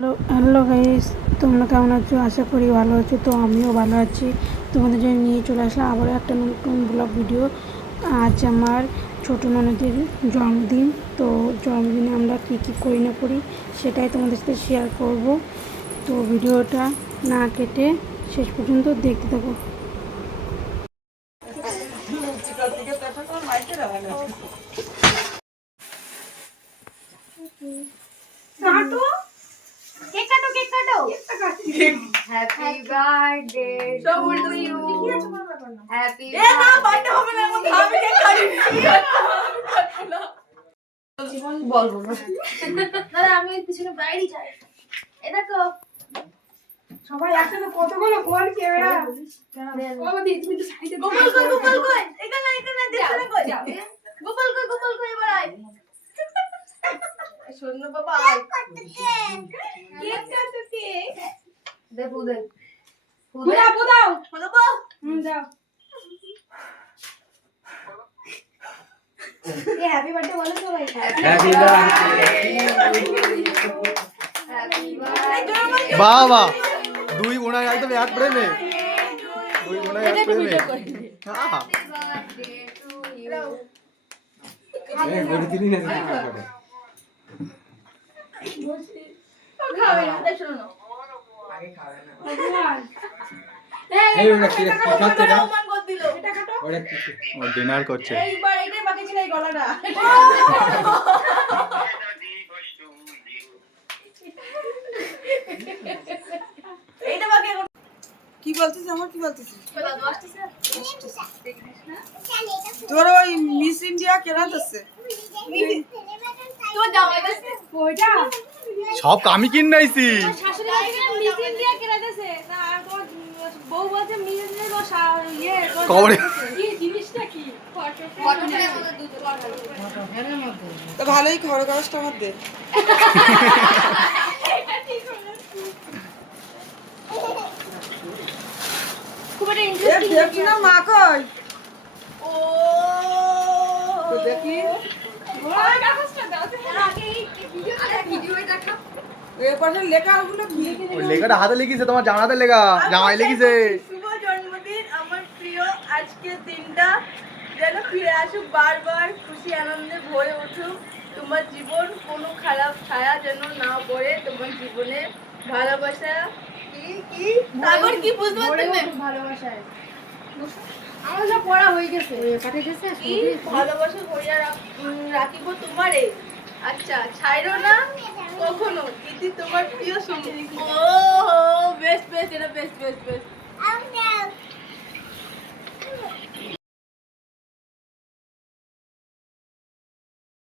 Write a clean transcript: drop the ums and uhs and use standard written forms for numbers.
Hello guys, তোমরা কেমন আছো? আশা করি ভালো আছো। তো আমিও ভালো আছি। তোমাদের জন্য নিয়ে চলে আসলাম আবারও একটা নতুন ব্লগ ভিডিও। আজ আমার ছোটো ননদের জন্মদিন। তো জন্মদিনে আমরা কী কী করি না করি সেটাই তোমাদের সাথে শেয়ার করব। তো ভিডিওটা না কেটে শেষ পর্যন্ত দেখতে থাকো। Happy birthday to you. Happy বলবো না দাদা, আমি পিছনে বাইরে যাই। এ দেখো সবাই একসাথে কতগুলো গোল ক্যামেরা বাবা দি তুমি তো সাইডে গোপাল কই এখানে দেখছ না কই গোপাল কই এবার আয় শোনো বাবা আয় কেক কাটো কেক দে ফুদে দাও দাও দাও এ হ্যাপি বার্থডে বলো সবাই হ্যাপি বার্থডে বাবা দুই গুণা একদম এক প্রেমে দুই গুণা এক প্রেমে হ্যাঁ এই গড়ি দিলি না করে খাবে না তাই শোনো আগে খাবে না এই ওটা কি খাচ্ছে না রহমান কর দিল এটা কাটো ওটা কি ও ডিনার করছে এইবার এটাই বাকি ছিল এই গলাটা এইটা বাকি এখন কি বলছিস আমার কি বলছিস দাদু আসতেছে তোর ওই মিস ইন্ডিয়া কেনা আছে তো জামাই কাছে ওইটা সব আমি কিনাইছি শাশুড়ি মিস ইন্ডিয়া কেনা দিয়েছে না আর তোমার বউ বলছে মিস ইন্ডিয়া ইয়ে কবরে কি জিনিসটা কি ফটোটার মধ্যে দুধ তো ভালোই খরগোশটা আমার দে খুব একটা এ ইন্টারেস্টিং দেখি না মা কই ও তো দেখি এর পাশে লেখা ওগুলো কি ওই লেখাটা হাতে লিখিছে তোমার জামাতে লেখা জামাই লিখিছে শুভ জন্মদিন আমার প্রিয় আজকের দিনটা যেন ফিরে আসুক বারবার খুশি আনন্দে ভরে উঠুক তোমার জীবন কোনো খারাপ ছায়া যেন না পড়ে তোমার জীবনে ভালোবাসা কি তারপর কি বুঝতে পারছেন ভালোবাসায় আমার সব পড়া হয়ে গেছে পাঠিয়েছে কি ভালোবাসা করিয়া রাখিব তোমারে আচ্ছা ছাইরো না কখনো ইতি তোমার প্রিয় সঙ্গী ও বেস্ট এটা বেস্ট